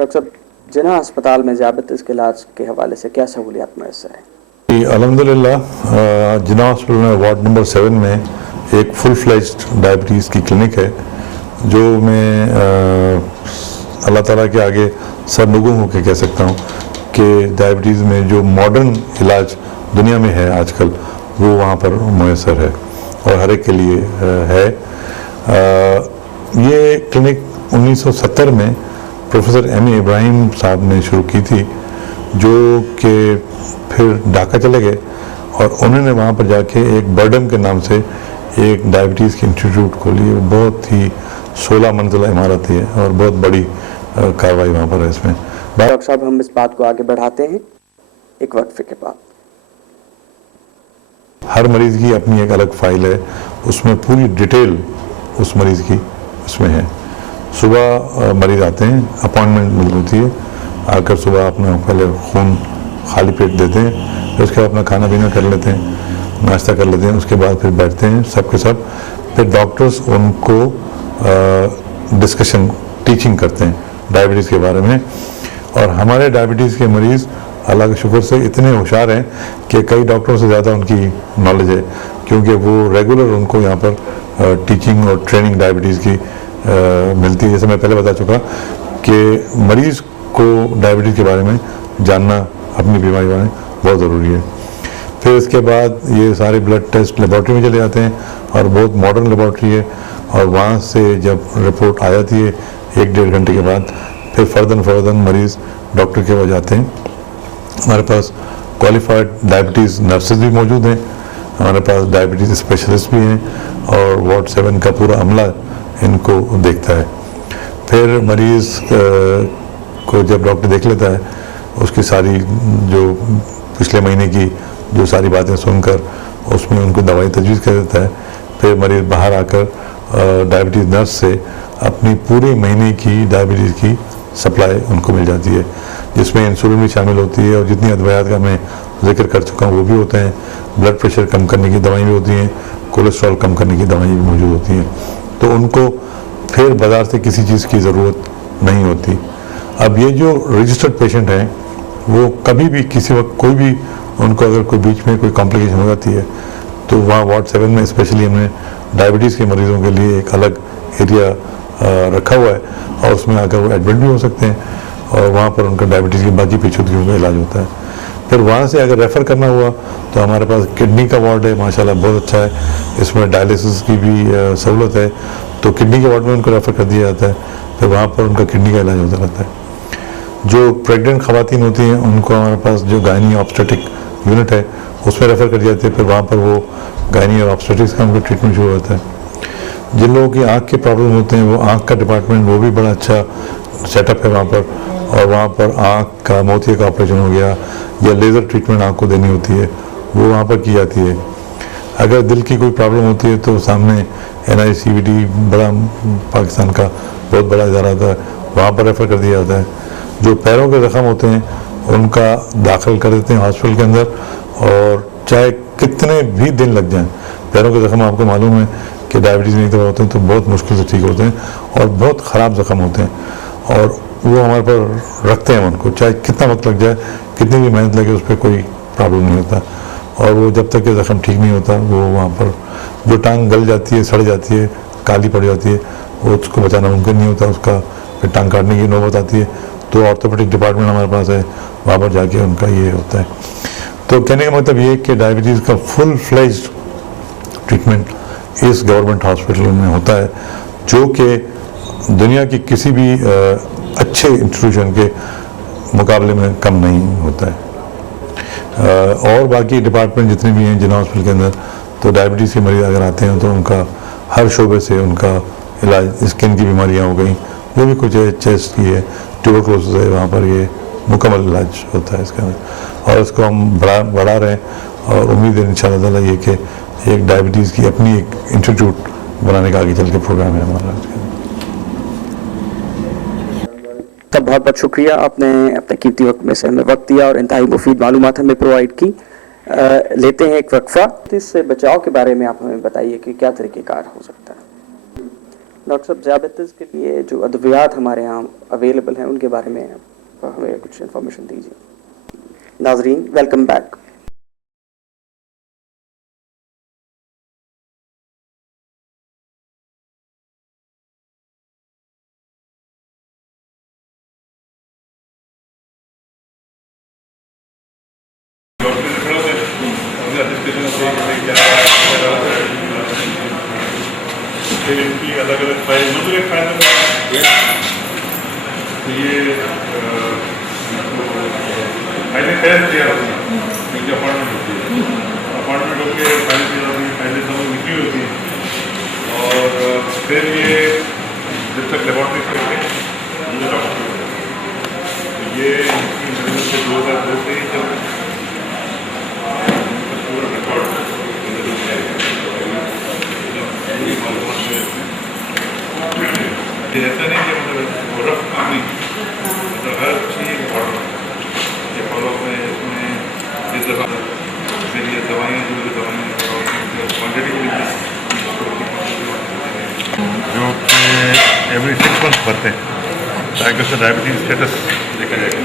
Doctor साहब, जिना अस्पताल में ज़ियाबतीस के इलाज के हवाले से क्या सहूलियात मैसर हैं? अल्हम्दुलिल्लाह जिना हॉस्पिटल में वार्ड नंबर 7 में एक फुल फ्लेज्ड डायबिटीज़ की क्लिनिक है, जो मैं अल्लाह ताला के आगे सब लोगों को कह सकता हूँ कि डायबिटीज़ में जो मॉडर्न इलाज दुनिया में है आजकल, वो वहाँ पर मुयसर है और हर एक के लिए है। ये क्लिनिक 1970 में प्रोफेसर M.A. इब्राहिम साहब ने शुरू की थी, जो कि फिर ढाका चले गए और उन्होंने वहाँ पर जाके एक बर्डम के नाम से एक डायबिटीज़ की इंस्टीट्यूट खोली। वो बहुत ही 16 मंजिला इमारत है और बहुत बड़ी कार्रवाई वहाँ पर है इसमें। डॉक्टर साहब, हम इस बात को आगे बढ़ाते हैं एक वक्फे के बाद। हर मरीज़ की अपनी एक अलग फ़ाइल है, उसमें पूरी डिटेल उस मरीज़ की उसमें है। सुबह मरीज़ आते हैं, अपॉइंटमेंट मिल होती है, आकर सुबह अपना पहले खून खाली पेट देते हैं, फिर उसके बाद अपना खाना पीना कर लेते हैं, नाश्ता कर लेते हैं, उसके बाद फिर बैठते हैं सब के सब। फिर डॉक्टर्स उनको डिस्कशन टीचिंग करते हैं डायबिटीज़ के बारे में। और हमारे डायबिटीज़ के मरीज़ अल्लाह के शुक्र से इतने होशियार हैं कि कई डॉक्टरों से ज़्यादा उनकी नॉलेज है, क्योंकि वो रेगुलर उनको यहाँ पर टीचिंग और ट्रेनिंग डायबिटीज़ की मिलती है। जैसे मैं पहले बता चुका कि मरीज़ को डायबिटीज़ के बारे में जानना, अपनी बीमारी के बारे में बहुत ज़रूरी है। फिर इसके बाद ये सारे ब्लड टेस्ट लेबॉर्ट्री में चले जाते हैं और बहुत मॉडर्न लेबॉर्ट्री है, और वहाँ से जब रिपोर्ट आ जाती है 1-1.5 घंटे के बाद, फिर फ़र्दन मरीज़ डॉक्टर के पास जाते हैं। हमारे पास क्वालिफाइड डायबिटीज़ नर्सेज भी मौजूद हैं, हमारे पास डायबिटीज़ स्पेशलिस्ट भी हैं, और वार्ड 7 का पूरा अमला इनको देखता है। फिर मरीज़ को जब डॉक्टर देख लेता है, उसकी सारी जो पिछले महीने की जो सारी बातें सुनकर उसमें उनको दवाई तजवीज़ कर देता है। फिर मरीज़ बाहर आकर डायबिटीज़ नर्स से अपनी पूरे महीने की डायबिटीज़ की सप्लाई उनको मिल जाती है, जिसमें इंसुलिन भी शामिल होती है और जितनी अद्वियात का मैं जिक्र कर चुका हूँ वो भी होते हैं। ब्लड प्रेशर कम करने की दवाई भी होती हैं, कोलेस्ट्रॉल कम करने की दवाई भी मौजूद होती हैं, तो उनको फिर बाज़ार से किसी चीज़ की ज़रूरत नहीं होती। अब ये जो रजिस्टर्ड पेशेंट हैं, वो कभी भी किसी वक्त कोई भी उनको अगर कोई बीच में कोई कॉम्प्लिकेशन हो जाती है, तो वहाँ वार्ड 7 में स्पेशली हमने डायबिटीज़ के मरीज़ों के लिए एक अलग एरिया रखा हुआ है, और उसमें आकर वो एडमिट भी हो सकते हैं, और वहाँ पर उनका डायबिटीज़ की बाकी पेचीदगियों का इलाज होता है। फिर वहाँ से अगर रेफ़र करना हुआ तो हमारे पास किडनी का वार्ड है, माशाल्लाह बहुत अच्छा है, इसमें डायलिसिस की भी सहूलत है, तो किडनी के वार्ड में उनको रेफ़र कर दिया जाता है। फिर वहाँ पर उनका किडनी का इलाज होता रहता है। जो प्रेग्नेंट ख़वातीन होती हैं, उनको हमारे पास जो गायनी ऑब्स्टेटिक यूनिट है उसमें रेफ़र कर जाती है, फिर वहाँ पर वो गायनी और ऑब्स्टेटिक्स का उनका ट्रीटमेंट शुरू होता है। जिन लोगों की आँख के प्रॉब्लम होते हैं, वो आँख का डिपार्टमेंट वो भी बड़ा अच्छा सेटअप है वहाँ पर, और वहाँ पर आँख का मोतिया का ऑपरेशन हो गया या लेज़र ट्रीटमेंट आँख को देनी होती है, वो वहाँ पर की जाती है। अगर दिल की कोई प्रॉब्लम होती है तो सामने NICVD बड़ा पाकिस्तान का बहुत बड़ा इदारा था, वहाँ पर रेफ़र कर दिया जाता है। जो पैरों के ज़ख़म होते हैं उनका दाखिल कर देते हैं हॉस्पिटल के अंदर, और चाहे कितने भी दिन लग जाएं, पैरों के ज़ख़म आपको मालूम है कि डायबिटीज़ नहीं दवा होते हैं तो बहुत मुश्किल से ठीक होते हैं, और बहुत ख़राब ज़ख़म होते हैं, और वो हमारे पर रखते हैं उनको, चाहे कितना वक्त लग जाए, कितनी भी मेहनत लगे, उस पर कोई प्रॉब्लम नहीं होता। और वो जब तक ये ज़ख़म ठीक नहीं होता, वो वहाँ पर जो टांग गल जाती है, सड़ जाती है, काली पड़ जाती है, वो उसको बचाना मुमकिन नहीं होता, उसका फिर टांग काटने की नौबत आती है, तो ऑर्थोपेडिक डिपार्टमेंट हमारे पास है, वहाँ पर जाके उनका ये होता है। तो कहने का मतलब ये कि डायबिटीज़ का फुल फ्लेज्ड ट्रीटमेंट इस गवर्नमेंट हॉस्पिटल में होता है, जो कि दुनिया की किसी भी अच्छे इंस्टीट्यूशन के मुकाबले में कम नहीं होता है। और बाकी डिपार्टमेंट जितने भी हैं जिना हॉस्पिटल के अंदर, तो डायबिटीज़ के मरीज़ अगर आते हैं तो उनका हर शोबे से उनका इलाज, स्किन की बीमारियाँ हो गई, जो भी कुछ है, चेस्ट की है, ट्यूबरकुलोसिस है, वहाँ पर ये मुकम्मल इलाज होता है इसके अंदर, और इसको हम बढ़ा रहे हैं, और उम्मीद है इंशाअल्लाह ताला ये कि एक डायबिटीज़ की अपनी एक इंस्टीट्यूट बनाने का आगे चल के प्रोग्राम है हमारा। तब बहुत बहुत शुक्रिया, आपने अपने कीमती वक्त में से हमें वक्त दिया और इंतहाई मुफीद मालूमात हमें प्रोवाइड की। लेते हैं एक वक्फा। इससे बचाव के बारे में आप हमें बताइए कि क्या तरीक़ेकार हो सकता है। डॉक्टर साहब, ज़ियाबतीस के लिए जो अद्वियात हमारे यहाँ अवेलेबल हैं उनके बारे में हमें कुछ इन्फॉर्मेशन दीजिए। नाजरीन, वेलकम बैक। इनकी अलग अलग फाइल मतलब एक फाइल तो ये फाइलें कैसे तैयार होती हैं, इनकी अपॉइंटमेंट होती है, अपॉइंटमेंट होकर फाइल तैयार होती है, फाइलें सब लिखी होती हैं और फिर ये जब तक लेबॉर्ट्री करेंगे ये डॉक्टर तो ये इनकी मरीजों से 2002 से ही चल रहा है पूरा रिकॉर्ड ऐसा नहीं कि मतलब रफ काम नहीं, मतलब हर चीज़ ऑर्डर ये फॉलो में इसमें जिस दफ़ा फिर ये दवाइयाँ जो दवाइयाँ क्वान्टिटी भी जो कि एवरी 6 मंथ भरते हैं ताकि उससे डायबिटीज़ स्टेटस देखा जाएगा।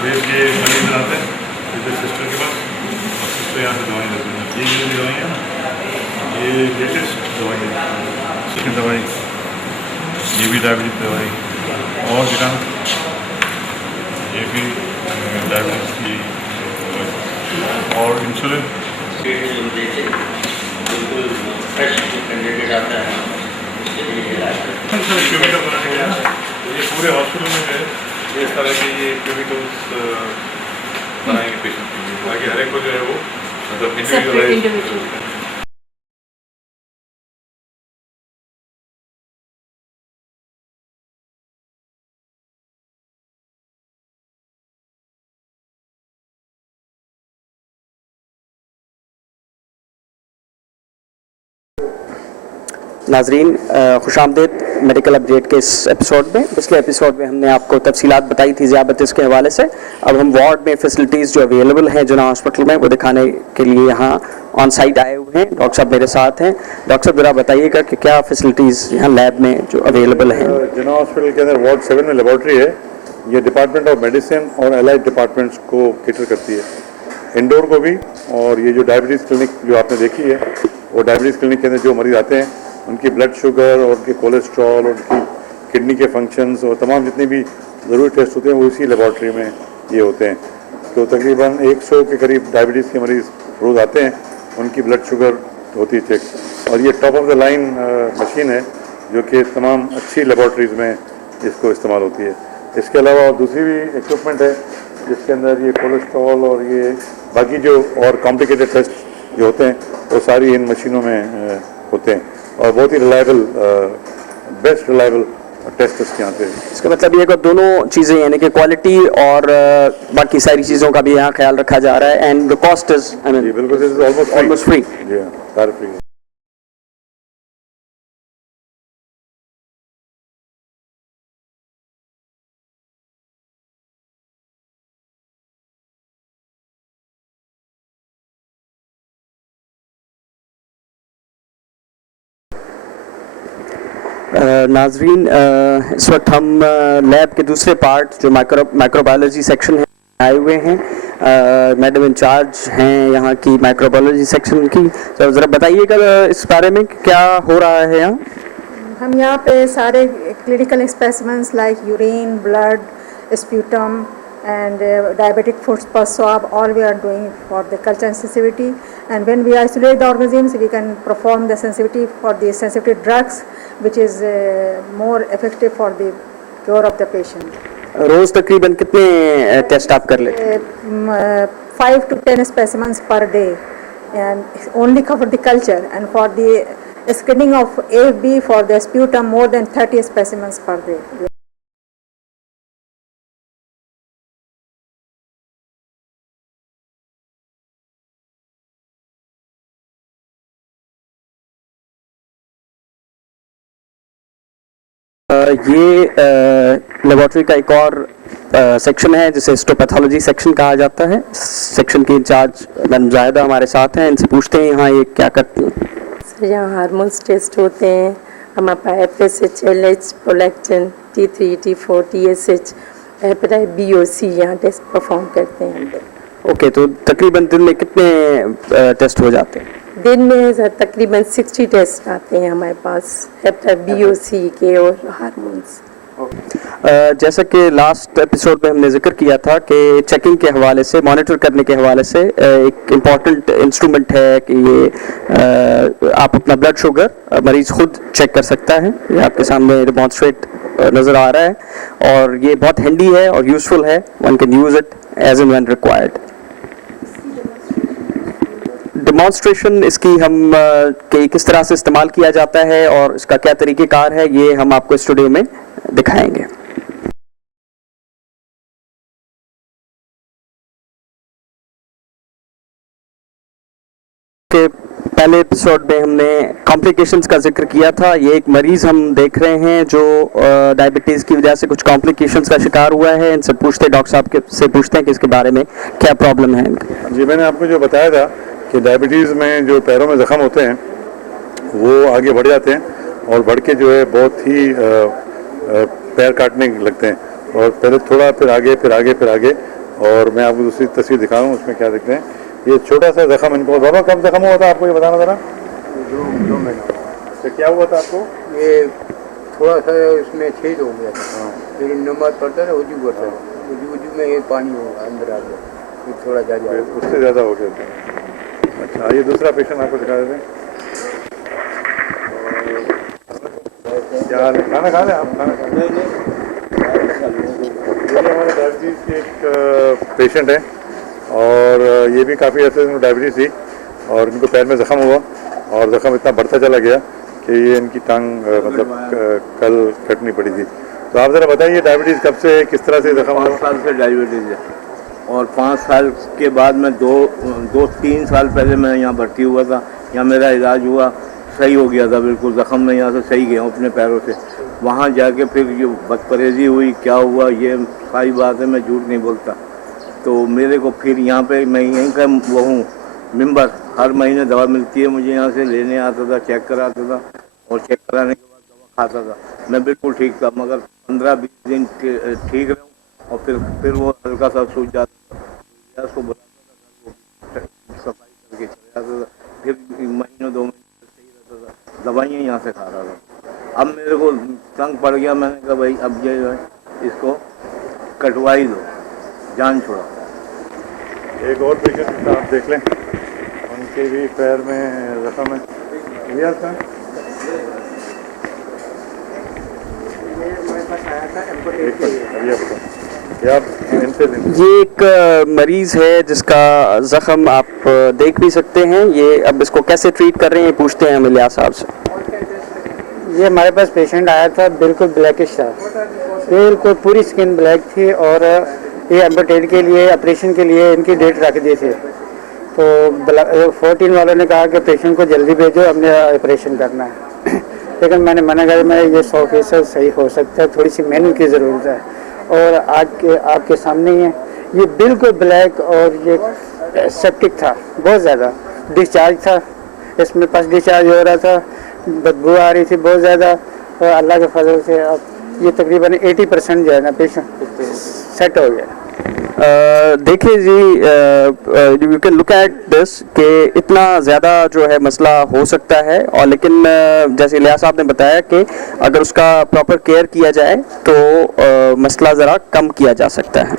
फिर ये मरीज आते हैं फिर सिस्टर के पास और सिस्टर यहाँ से दवाई लेते हैं। ये जो दवाइयाँ ये लेटेस्ट दवाइयाँ सेकेंड दवाई ये भी डायबिटीज दवाई और विटामिन ये भी डायबिटीज की और इंसुलिन बिल्कुल फ्रेश कैंडिडेट आता है केमिकल बनाने के लिए ये पूरे हॉस्पिटल में है इस तरह के ये केमिकल्स बनाएंगे पेशेंट के लिए ताकि हर एक को जो है वो मतलब इंडिविजुअलाइज। नाजरीन, खुशामदीद मेडिकल अपडेट के इस एपिसोड में। पिछले एपिसोड में हमने आपको तफसीलात बताई थी ज़ियाबतीस के हवाले से। अब हम वार्ड में फैसिलिटीज़ जो अवेलेबल हैं जना हॉस्पिटल में वो दिखाने के लिए यहाँ ऑन साइट आए हुए हैं। डॉक्टर साहब मेरे साथ हैं। डॉक्टर साहब ज़रा बताइएगा कि क्या फैसिलिटीज़ यहाँ लैब में जो अवेलेबल हैं। जना हॉस्पिटल के अंदर वार्ड 7 में लेबॉर्ट्री है। ये डिपार्टमेंट ऑफ मेडिसिन और एलाइड डिपार्टमेंट्स को केटर करती है, इंडोर को भी। और ये जो डायबिटीज़ क्लिनिक जो आपने देखी है वो डायबिटीज़ क्लिनिक के अंदर जो मरीज़ आते हैं उनकी ब्लड शुगर और उनके कोलेस्ट्रॉल और उनकी किडनी के फंक्शंस और तमाम जितने भी ज़रूरी टेस्ट होते हैं वो इसी लेबॉर्ट्री में ये होते हैं। तो तकरीबन 100 के करीब डायबिटीज़ के मरीज़ रोज़ आते हैं, उनकी ब्लड शुगर होती है चेक। और ये top of the line machine है जो कि तमाम अच्छी लेबॉर्ट्रीज़ में इसको इस्तेमाल होती है। इसके अलावा दूसरी भी इक्विपमेंट है जिसके अंदर ये कोलेस्ट्रॉल और ये बाकी जो और कॉम्प्लिकेटेड टेस्ट जो होते हैं वो सारी इन मशीनों में होते हैं और बहुत ही रिलायबल बेस्ट रिलायबल टेस्ट इसके यहाँ पे। इसका मतलब ये कि दोनों चीज़ें यानी कि क्वालिटी और बाकी सारी चीज़ों का भी यहाँ ख्याल रखा जा रहा है। एंड द कॉस्ट इज बिल्कुल दिस इज ऑलमोस्ट फ्री। जी हाँ, सारे फ्री। नाजरीन, इस वक्त हम लैब के दूसरे पार्ट जो माइक्रोबायोलॉजी सेक्शन है आए हुए हैं। मैडम इंचार्ज हैं यहाँ की माइक्रोबायोलॉजी सेक्शन की। तो ज़रा बताइएगा इस बारे में क्या हो रहा है यहाँ। हम यहाँ पे सारे clinical specimens like urine, blood, sputum and diabetic foot pulse swab, all we are doing for the culture sensitivity. And when we isolate the organisms, we can perform the sensitivity for the sensitive drugs, which is more effective for the cure of the patient. रोज तकरीबन कितने test आप कर लेते हैं? 5 to 10 specimens per day, and only cover the culture. And for the screening of AFB for the sputum, more than 30 specimens per day. ये laboratory का एक और सेक्शन है जिसे हिस्टोपैथोलॉजी सेक्शन कहा जाता है। सेक्शन की इंचार्ज मैडम जायदा हमारे साथ हैं। इनसे पूछते हैं यहाँ ये क्या करती हैं। सर यहाँ हार्मोन्स टेस्ट होते हैं हमारे पास FSH, LH, prolactin, T3, T4, TSH, हेपेटाइट B और C यहाँ टेस्ट परफॉर्म करते हैं हम लोग। ओके, तो तकरीबन दिन में कितने टेस्ट हो जाते हैं? दिन में तकरीबन 60 टेस्ट आते हैं हमारे पास, हेपेटाइट B और C के और हार्मोन्स। जैसा कि लास्ट एपिसोड में हमने जिक्र किया था कि चेकिंग के हवाले से, मॉनिटर करने के हवाले से एक इम्पॉर्टेंट इंस्ट्रूमेंट है कि ये आप अपना ब्लड शुगर मरीज़ खुद चेक कर सकता है। ये आपके सामने डेमॉन्स्ट्रेट नज़र आ रहा है और ये बहुत हैंडी है और यूज़फुल है। One can use it as and when required. Demonstration इसकी हम कि किस तरह से इस्तेमाल किया जाता है और इसका क्या तरीक़ेकार है, ये हम आपको स्टूडियो में दिखाएंगे। के पहले एपिसोड में हमने कॉम्प्लिकेशंस का जिक्र किया था। ये एक मरीज़ हम देख रहे हैं जो डायबिटीज़ की वजह से कुछ कॉम्प्लिकेशंस का शिकार हुआ है। इनसे पूछते, डॉक्टर साहब से पूछते हैं कि इसके बारे में क्या प्रॉब्लम है इनका। जी, मैंने आपको जो बताया था कि डायबिटीज़ में जो पैरों में ज़ख्म होते हैं वो आगे बढ़ जाते हैं और बढ़ के जो है बहुत ही पैर काटने लगते हैं और पहले थोड़ा, फिर आगे, फिर आगे, फिर आगे। और मैं आपको दूसरी तस्वीर दिखा रहा हूँ, उसमें क्या देखते हैं, ये छोटा सा जख्म इनको। बाबा, कब जख्म हुआ था आपको, ये बताना ज़रा। 2 महीना। तो क्या हुआ था आपको? ये थोड़ा सा इसमें छेद हो गया था, लेकिन नमाज पढ़ता था, वजू करता था, वजू में ये पानी अंदर आ गया, ये थोड़ा ज़्यादा, उससे ज़्यादा हो गया था। अच्छा, ये दूसरा पेशेंट आपको दिखा देते हैं। क्या हाल है? खाना खा लें आप? खाना खा लें। ये हमारे डायबिटीज़ के एक पेशेंट है और ये भी काफ़ी अर्से से डायबिटीज़ थी और इनको पैर में ज़ख्म हुआ और ज़ख्म इतना बढ़ता चला गया कि ये इनकी टांग कल कटनी पड़ी थी। तो आप ज़रा बताइए, डायबिटीज़ कब से, किस तरह से ज़ख्म? 5 साल से डायबिटीज़ है और 5 साल के बाद मैं 2-3 साल पहले मैं यहाँ भर्ती हुआ था। यहाँ मेरा इलाज हुआ, सही हो गया था बिल्कुल, ज़ख्म में यहाँ से सही गया हूँ अपने पैरों से। वहाँ जाके फिर जो बदपरहेज़ी हुई, क्या हुआ, ये सारी बात है, मैं झूठ नहीं बोलता। तो मेरे को फिर यहाँ पे, मैं यहीं का वो हूँ मेंबर, हर महीने दवा मिलती है मुझे, यहाँ से लेने आता था, चेक कराता था और चेक कराने के बाद दवा खाता था। मैं बिल्कुल ठीक था, मगर 15-20 दिन ठीक रहा और फिर वो हल्का सा सूझ जाता था, उसको बुलाता था, सफाई करके चले जाता था, फिर महीनों 2 महीने सही रहता था, दवाइयाँ यहाँ से खा रहा था। अब मेरे को तंग पड़ गया, मैंने कहा भाई अब ये जो है इसको कटवा ही दो, जान छोड़ा। एक और पेशेंट आप देख लें, उनके भी पैर में ज़ख्म है। रियाज का ये एक मरीज़ है जिसका ज़ख्म आप देख भी सकते हैं। ये अब इसको कैसे ट्रीट कर रहे हैं पूछते हैं हम इलियास साहब से। ये हमारे पास पेशेंट आया था, बिल्कुल ब्लैकिश था, बिल्कुल पूरी स्किन ब्लैक थी और ये एम्बुटेड के लिए, ऑपरेशन के लिए इनकी डेट रख दी थी। तो 14 वालों ने कहा कि पेशेंट को जल्दी भेजो, हमने ऑपरेशन करना है। लेकिन मैंने मना किया, मैं ये 100% सही हो सकता है, थोड़ी सी मेहनत की ज़रूरत है। और आपके सामने ही है, ये बिल्कुल ब्लैक और ये सेप्टिक था, बहुत ज़्यादा डिस्चार्ज था, इसमें पास डिस्चार्ज हो रहा था, बदबू आ रही थी बहुत ज़्यादा। और अल्लाह के फजल से अब ये तकरीबन 80% जो है ना पेशेंट सेट हो गया। देखिए जी, you can look at this कि इतना ज़्यादा जो है मसला हो सकता है और लेकिन जैसे इलियास साहब ने बताया कि अगर उसका प्रॉपर केयर किया जाए तो मसला ज़रा कम किया जा सकता है।